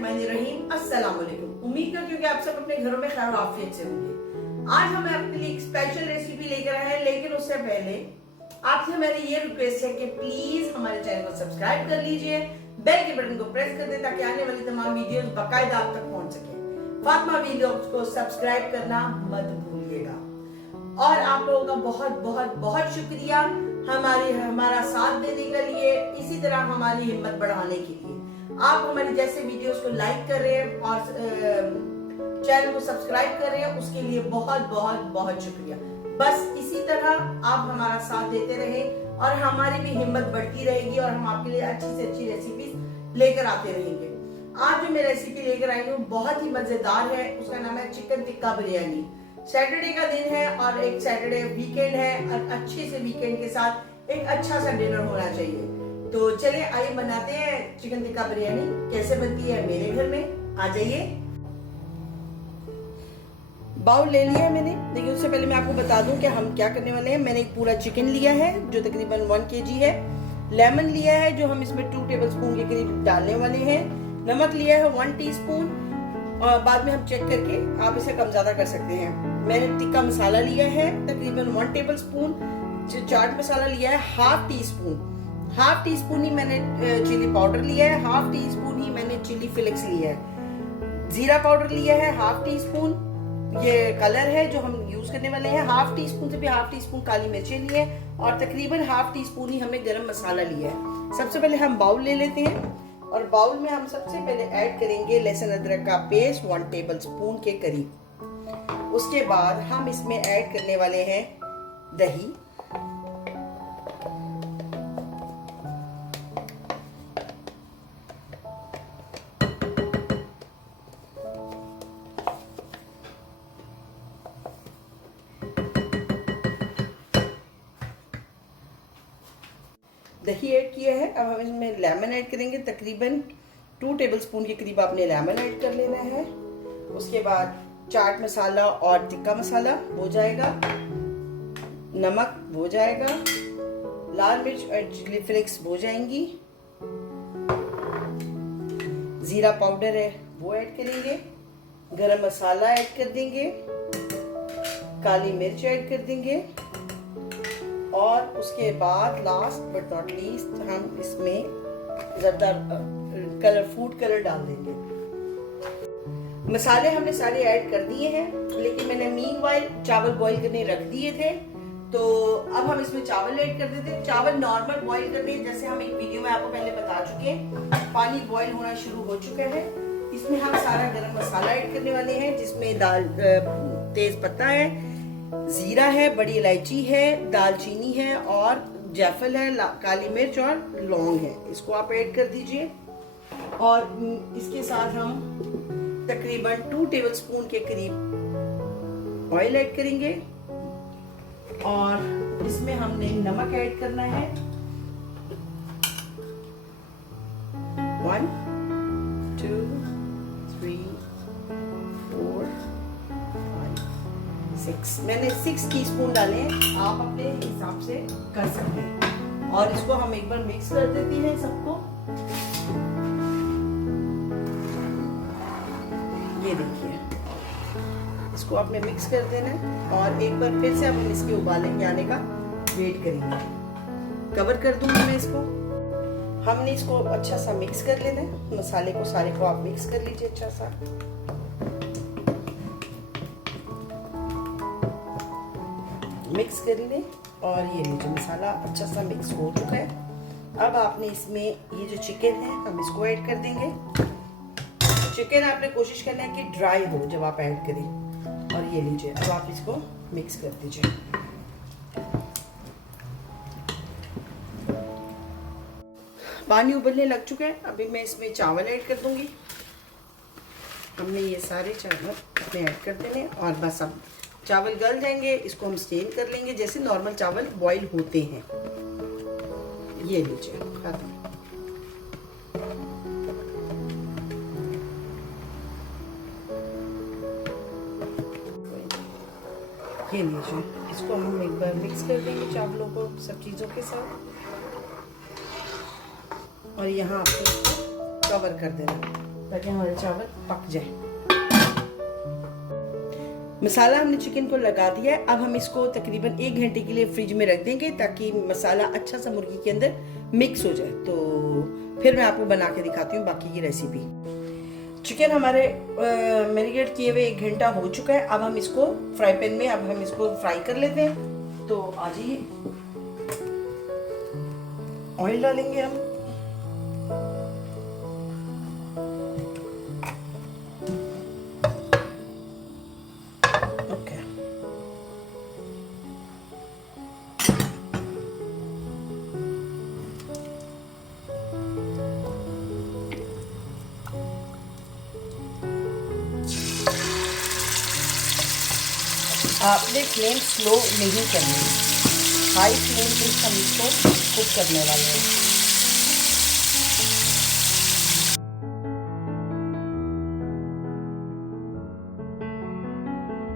बिस्मिल्लाहिर्रहमानिर्रहीम। अस्सलाम वालेकुम। उम्मीद करती हूँ कि आप सब अपने घरों में खैर आफियत से होंगे। आज हम आपके लिए एक स्पेशल रेसिपी लेकर आए हैं, लेकिन उससे पहले आपसे मेरी ये रिक्वेस्ट है कि प्लीज हमारे चैनल को सब्सक्राइब कर लीजिए, बेल के बटन को प्रेस कर दें ताकि आने वाली तमाम वीडियोस बाकायदा आप तक पहुंच सके। फातिमा वीडियोस को सब्सक्राइब करना मत भूलिएगा। और आप लोगों का बहुत बहुत बहुत शुक्रिया हमारा साथ देने के लिए, इसी तरह हमारी हिम्मत बढ़ाने के लिए। आप हमारी जैसे वीडियोस को लाइक कर रहे हैं और चैनल को सब्सक्राइब कर रहे हैं, उसके लिए बहुत बहुत बहुत शुक्रिया। बस इसी तरह आप हमारा साथ देते रहें और हमारी भी हिम्मत बढ़ती रहेगी और हम आपके लिए अच्छी से अच्छी रेसिपी लेकर आते रहेंगे। आज जो मैं रेसिपी लेकर आई हूँ बहुत ही मजेदार है। उसका नाम है चिकन टिक्का बिरयानी। सैटरडे का दिन है और एक सैटरडे वीकेंड है और अच्छे से वीकेंड के साथ एक अच्छा सा डिनर होना चाहिए। तो चलिए आइए बनाते हैं चिकन टिक्का बिरयानी। कैसे बनती है मेरे घर में, आ जाइए। बाउल ले लिया है मैंने, लेकिन उससे पहले मैं आपको बता दूं कि हम क्या करने वाले हैं। मैंने एक पूरा चिकन लिया है जो तकरीबन 1 kg है। लेमन लिया है जो हम इसमें 2 टेबलस्पून के करीब डालने वाले हैं। नमक लिया है 1 टीस्पून और बाद में हम चेक करके आप इसे कम ज्यादा कर सकते हैं। मैंने टिक्का मसाला लिया है तकरीबन 1 टेबलस्पून। चाट मसाला लिया है हाफ टी स्पून ही मैंने चिली पाउडर लिया है, हाफ टी स्पून ही मैंने चिली फ्लेक्स लिया है। जीरा पाउडर लिया है हाफ टी स्पून, ये कलर है जो हम यूज करने वाले हैं। हाफ टी स्पून से भी हाफ टी स्पून काली मिर्चें लिए हैं और तकरीबन हाफ टी स्पून ही हमें गरम मसाला लिया है। सबसे पहले हम बाउल ले लेते हैं और बाउल में हम सबसे पहले ऐड करेंगे लहसुन अदरक का पेस्ट 1 टेबलस्पून के करीब। उसके बाद हम इसमें ऐड करने वाले हैं दही, दही ऐड किया है। अब हम इसमें लेमन ऐड करेंगे। तकरीबन 2 टेबलस्पून के करीब आपने लेमन ऐड कर लेना है। उसके बाद चाट मसाला और टिक्का मसाला हो जाएगा, नमक हो जाएगा, लाल मिर्च और चिली फ्लेक्स हो जाएंगी, जीरा पाउडर है वो ऐड करेंगे, गरम मसाला ऐड कर देंगे, काली मिर्च ऐड कर देंगे और उसके बाद लास्ट बट नॉट लीस्ट हम इसमें जरदार फूड कलर डाल देंगे। मसाले हमने सारे ऐड कर दिए हैं, लेकिन मैंने मीनवाइल चावल बॉईल करने रख दिए थे। तो अब हम इसमें चावल ऐड कर देते हैं। चावल नॉर्मल बॉईल करने, जैसे हम एक वीडियो में आपको पहले बता चुके हैं। पानी बॉईल होना शुरू हो चुका है। इसमें हम सारा गरम मसाला ऐड करने वाले हैं, जिसमें तेज पत्ता है, जीरा है, बड़ी इलायची है, दालचीनी है और जायफल है, काली मिर्च और लौंग है। इसको आप ऐड कर दीजिए और इसके साथ हम तकरीबन 2 टेबलस्पून के करीब ऑयल ऐड करेंगे और इसमें हमने नमक ऐड करना है 1 2 3 4 6 मैंने 6 टीस्पून डाले हैं। आप अपने हिसाब से कर सकते हैं और इसको हम एक बार मिक्स कर देते हैं सबको। ये देखिए, इसको आपने मिक्स कर देना है और एक बार फिर से हम इसके उबाले आने का वेट करेंगे। कवर कर दूंगी मैं इसको। हमने इसको अच्छा सा मिक्स कर लेना है। मसाले को सारे को आप मिक्स कर लीजिए अच्छा सा। मिक्स कर लें और ये लीजिए मसाला अच्छा सा मिक्स हो चुका है। अब आपने इसमें ये जो चिकन है हम इसको ऐड कर देंगे। चिकन आपने कोशिश करना है कि ड्राई हो जब आप ऐड करें। और ये लीजिए, अब आप इसको मिक्स कर दीजिए। पानी उबलने लग चुका है। अभी मैं इसमें चावल ऐड कर दूंगी। हमने ये सारे चावल अपने ऐड कर देने और बस अब चावल गल जाएंगे। इसको हम स्टेन कर लेंगे जैसे नॉर्मल चावल बॉईल होते हैं। ये लीजिए खत्म। ये लीजिए, इसको हम एक बार मिक्स कर देंगे चावलों को सब चीज़ों के साथ और यहाँ आपको इसको कवर कर देना। ताकि हमारे चावल पक जाए। मसाला हमने चिकन को लगा दिया है। अब हम इसको तकरीबन 1 घंटे के लिए फ्रिज में रख देंगे ताकि मसाला अच्छा सा मुर्गी के अंदर मिक्स हो जाए। तो फिर मैं आपको बना के दिखाती हूँ बाकी की रेसिपी। चिकन हमारे मैरिनेट किए हुए 1 घंटा हो चुका है। अब हम इसको फ्राई पैन में अब हम इसको फ्राई कर लेते हैं। तो आ जाइए, ऑयल डालेंगे हम। ओके, आपने फ्लेम स्लो नहीं करनी, हाई फ्लेम पे हम इसको कुक करने वाले हैं।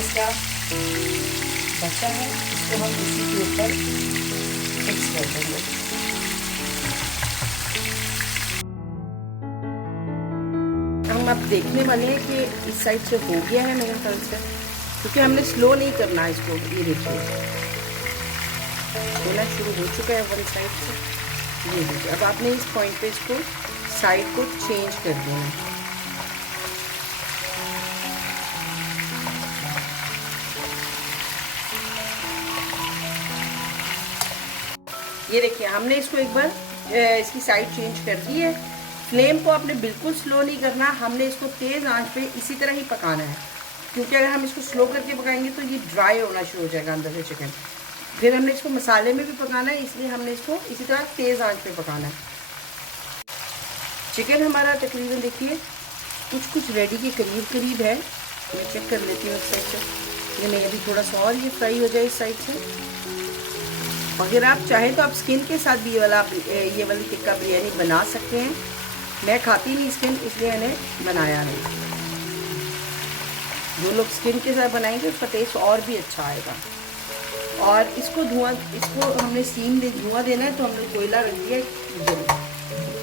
इसका बचा है, इसको हम इसी के ऊपर मिक्स कर देंगे। हम अब देखने वाले हैं कि इस साइड से हो गया है मेरे ख्याल से, क्योंकि हमने स्लो नहीं करना है इसको। ये देखिए होना शुरू हो चुका है वन साइड से। ये देखिए, अब आपने इस पॉइंट पे इसको साइड को चेंज कर देना है। ये देखिए, हमने इसको एक बार इसकी साइड चेंज कर दी है। फ्लेम को आपने बिल्कुल स्लो नहीं करना, हमने इसको तेज़ आंच पे इसी तरह ही पकाना है, क्योंकि अगर हम इसको स्लो करके पकाएंगे तो ये ड्राई होना शुरू हो जाएगा अंदर से चिकन। फिर हमने इसको मसाले में भी पकाना है, इसलिए हमने इसको इसी तरह तेज़ आंच पे पकाना है। चिकन हमारा तकरीबन देखिए कुछ रेडी के करीब है। मैं चेक कर लेती हूँ इस साइड से। ये नहीं, अभी थोड़ा सा और ये फ्राई हो जाए इस साइड से। अगर आप चाहें तो आप स्किन के साथ भी ये वाली टिक्का बिरयानी बना सकते हैं। मैं खाती नहीं स्किन, इसलिए मैंने बनाया नहीं। जो लोग स्किन के साथ बनाएंगे उसका टेस्ट और भी अच्छा आएगा। और इसको हमने स्टीम में धुआं देना है, तो हमने कोयला रख दिया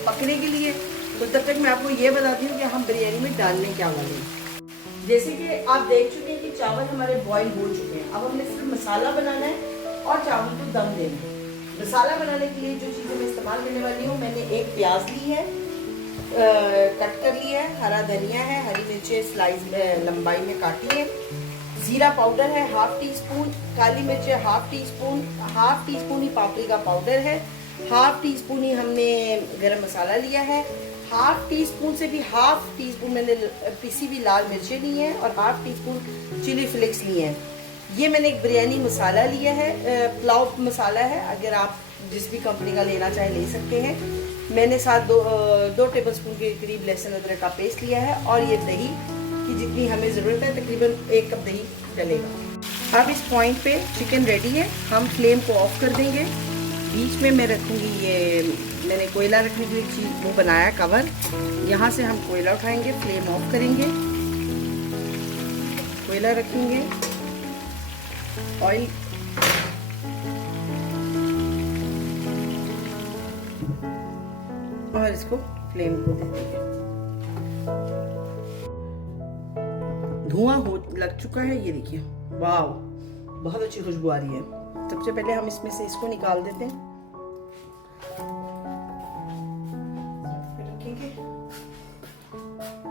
पकने के लिए। तो तब तक मैं आपको ये बताती हूँ कि हम बिरयानी में डालने क्या वाले हैं। जैसे कि आप देख चुके हैं कि चावल हमारे बॉईल हो चुके हैं। अब हमने सिर्फ मसाला बनाना है और चावल को दम देना है। मसाला बनाने के लिए जो चीज़ें मैं इस्तेमाल करने वाली हूँ, मैंने एक प्याज ली है, कट कर लिया है, हरा धनिया है, हरी मिर्चें स्लाइस लंबाई में काटी है, जीरा पाउडर है 1/2 टीस्पून, काली मिर्चें 1/2 टीस्पून, 1/2 टीस्पून ही पापरिका पाउडर है, 1/2 टीस्पून ही हमने गरम मसाला लिया है, 1/2 टीस्पून से भी 1/2 टीस्पून मैंने पिसी हुई लाल मिर्चें ली हैं और 1/2 टीस्पून चिली फ्लेक्स लिए हैं। ये मैंने एक बिरयानी मसाला लिया है, पुलाव मसाला है, अगर आप जिस भी कंपनी का लेना चाहे ले सकते हैं। मैंने साथ 2 टेबलस्पून के करीब लहसुन अदरक का पेस्ट लिया है और ये दही की जितनी हमें ज़रूरत है, तकरीबन 1 कप दही डलेगा। अब इस पॉइंट पे चिकन रेडी है, हम फ्लेम को ऑफ कर देंगे। बीच में मैं रखूँगी, ये मैंने कोयला रखने के लिए चीज़ वो बनाया कवर, यहाँ से हम कोयला उठाएंगे, फ्लेम ऑफ करेंगे, कोयला रखेंगे, ऑयल और इसको फ्लेम को दे देंगे। धुआं हो लग चुका है, ये देखिए, वाह बहुत अच्छी खुशबू आ रही है। सबसे पहले हम इसमें से इसको निकाल देते हैं, रखेंगे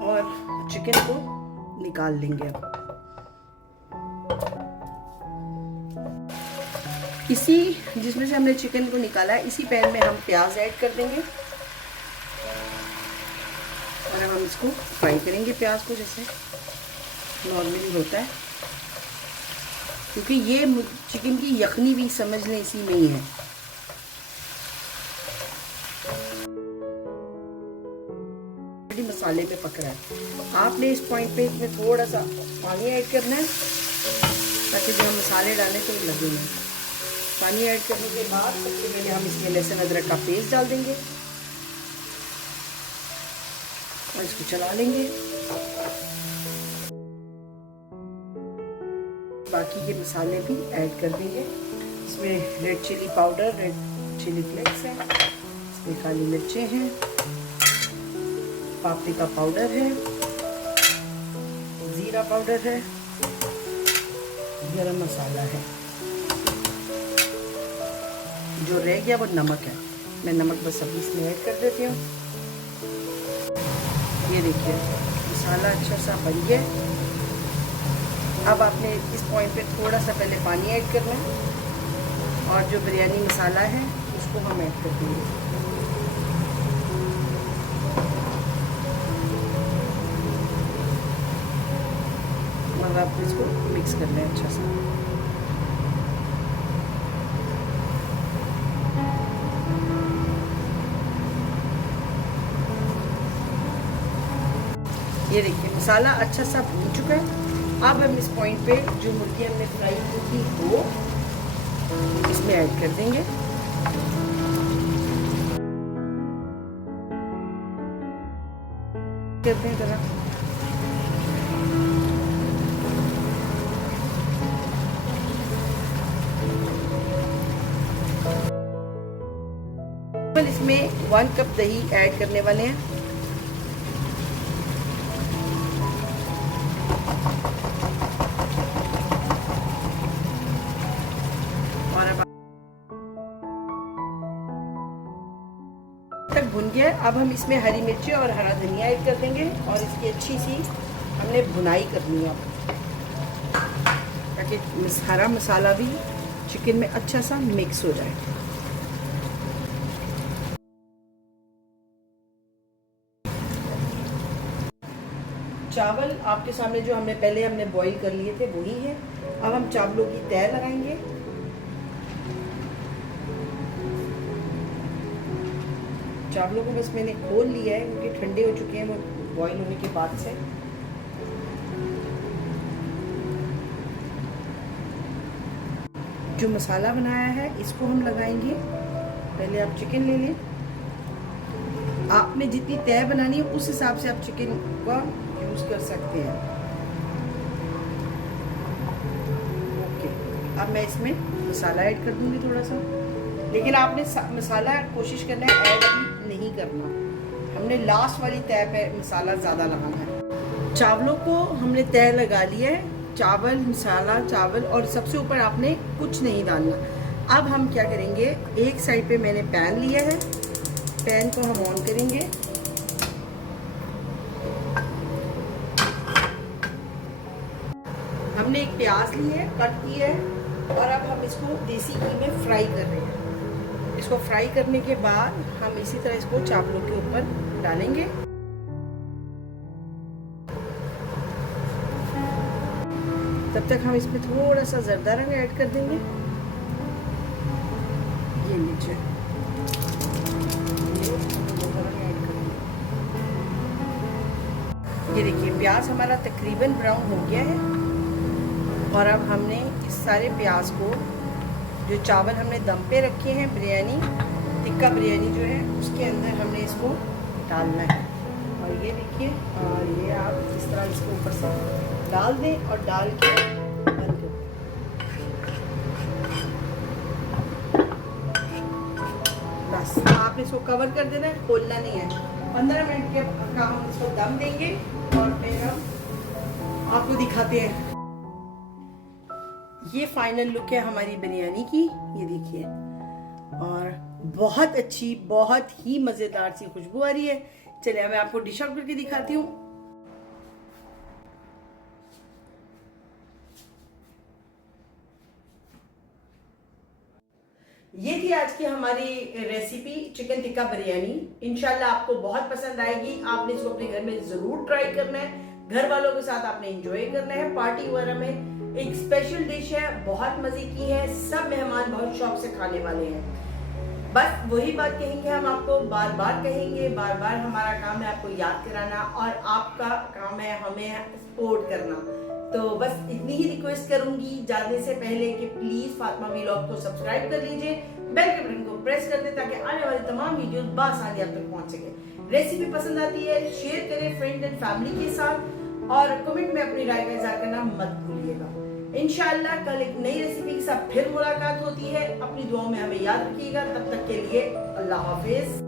और चिकन को निकाल लेंगे। अब इसी जिसमें से हमने चिकन को निकाला है, इसी पैन में हम प्याज ऐड कर देंगे और हम इसको फ्राई करेंगे प्याज को, जैसे नॉर्मली होता है, क्योंकि ये चिकन की यखनी भी समझ लें इसी में ही है। मसाले पे पक रहा है, आपने इस पॉइंट पे इसमें थोड़ा सा पानी ऐड करना है ताकि जो हम मसाले डालें तो लगे नहीं। पानी ऐड करने के बाद सबसे पहले हम इसमें लहसुन अदरक का पेस्ट डाल देंगे और इसको चला लेंगे। बाकी के मसाले भी ऐड कर देंगे। इसमें red chili powder, red chili flakes है, इसमें काली मिर्चें हैं, पापरिका पाउडर है, जीरा पाउडर है, गरम मसाला है। जो रह गया वो नमक है। मैं नमक बस अभी इसमें ऐड कर देती हूँ। ये देखिए मसाला अच्छा सा बन गया। अब आपने इस पॉइंट पे थोड़ा सा पहले पानी ऐड करना है और जो बिरयानी मसाला है उसको हम ऐड कर देंगे। और आप इसको मिक्स कर लें अच्छा सा। ये देखिए मसाला अच्छा सा भून चुका है। अब हम इस पॉइंट पे जो मुर्गी हमने फ्राई की थी वो इसमें ऐड कर देंगे। करते हैं जरा। इसमें 1 कप दही ऐड करने वाले हैं। और अब तक भुन गया है। अब हम इसमें हरी मिर्ची और हरा धनिया ऐड कर देंगे और इसकी अच्छी सी हमने भुनाई करनी है ताकि हरा मसाला भी चिकन में अच्छा सा मिक्स हो जाए। चावल आपके सामने जो हमने पहले बॉईल कर लिए थे वही है। अब हम चावलों की तह लगाएंगे। चावलों को बस मैंने खोल लिया है क्योंकि ठंडे हो चुके हैं वो बॉईल होने के बाद से। जो मसाला बनाया है इसको हम लगाएंगे। पहले आप चिकन ले लें। आपने जितनी तह बनानी है उस हिसाब से आप चिकन का यूज कर सकते हैं। ओके, अब मैं इसमें मसाला ऐड कर दूंगी थोड़ा सा, लेकिन आपने मसाला कोशिश करना है ऐड भी नहीं करना। हमने लास्ट वाली तह पे मसाला ज़्यादा लगाना है। चावलों को हमने तह लगा लिया है। चावल, मसाला, चावल और सबसे ऊपर आपने कुछ नहीं डालना। अब हम क्या करेंगे, एक साइड पे मैंने पैन लिया है। पैन को हम ऑन करेंगे। हमने एक प्याज ली है, कट की है और अब हम इसको देसी घी में फ्राई कर रहे हैं। इसको फ्राई करने के बाद हम इसी तरह इसको चावलों के ऊपर डालेंगे। तब तक हम इसमें थोड़ा सा जर्दा रंग ऐड कर देंगे। ये नीचे ये देखिए प्याज हमारा तकरीबन ब्राउन हो गया है। और अब हमने इस सारे प्याज को, जो चावल हमने दम पे रखे हैं बिरयानी, टिक्का बिरयानी जो है, उसके अंदर हमने इसको डालना है। और ये देखिए, और ये आप इस तरह इसको ऊपर से डाल दें और डाल के बंद कर दें। बस आपने इसको कवर कर देना है, खोलना नहीं है। 15 मिनट के का हम इसको दम देंगे और फिर हम आपको दिखाते हैं। ये फाइनल लुक है हमारी बिरयानी की, ये देखिए। और बहुत अच्छी, बहुत ही मज़ेदार सी खुशबू आ रही है। चलिए मैं आपको डिश आउट करके दिखाती हूँ। ये थी आज की हमारी रेसिपी चिकन टिक्का बिरयानी। इंशाल्लाह आपको बहुत पसंद आएगी। आपने इसको अपने घर में जरूर ट्राई करना है। घर वालों के साथ आपने एंजॉय करना है। पार्टी वगैरह में एक स्पेशल डिश है, बहुत मजे की है। सब मेहमान बहुत शौक से खाने वाले हैं। बस वही बात कहेंगे हम आपको, बार बार कहेंगे, बार बार हमारा काम है आपको याद कराना और आपका काम है हमें सपोर्ट करना। तो बस इतनी ही रिक्वेस्ट करूंगी जाने से पहले कि प्लीज फातिमा व्लॉग को सब्सक्राइब कर लीजिए, बेल के बटन को प्रेस कर दें ताकि आने वाली तमाम वीडियोस बआसानी आप तक पहुंच सके। रेसिपी पसंद आती है शेयर करें फ्रेंड एंड फैमिली के साथ और कमेंट में अपनी राय का इज़हार करना मत भूलिएगा। इंशाल्लाह कल एक नई रेसिपी के साथ फिर मुलाकात होती है। अपनी दुआओं में हमें याद रखिएगा। तब तक के लिए अल्लाह हाफिज।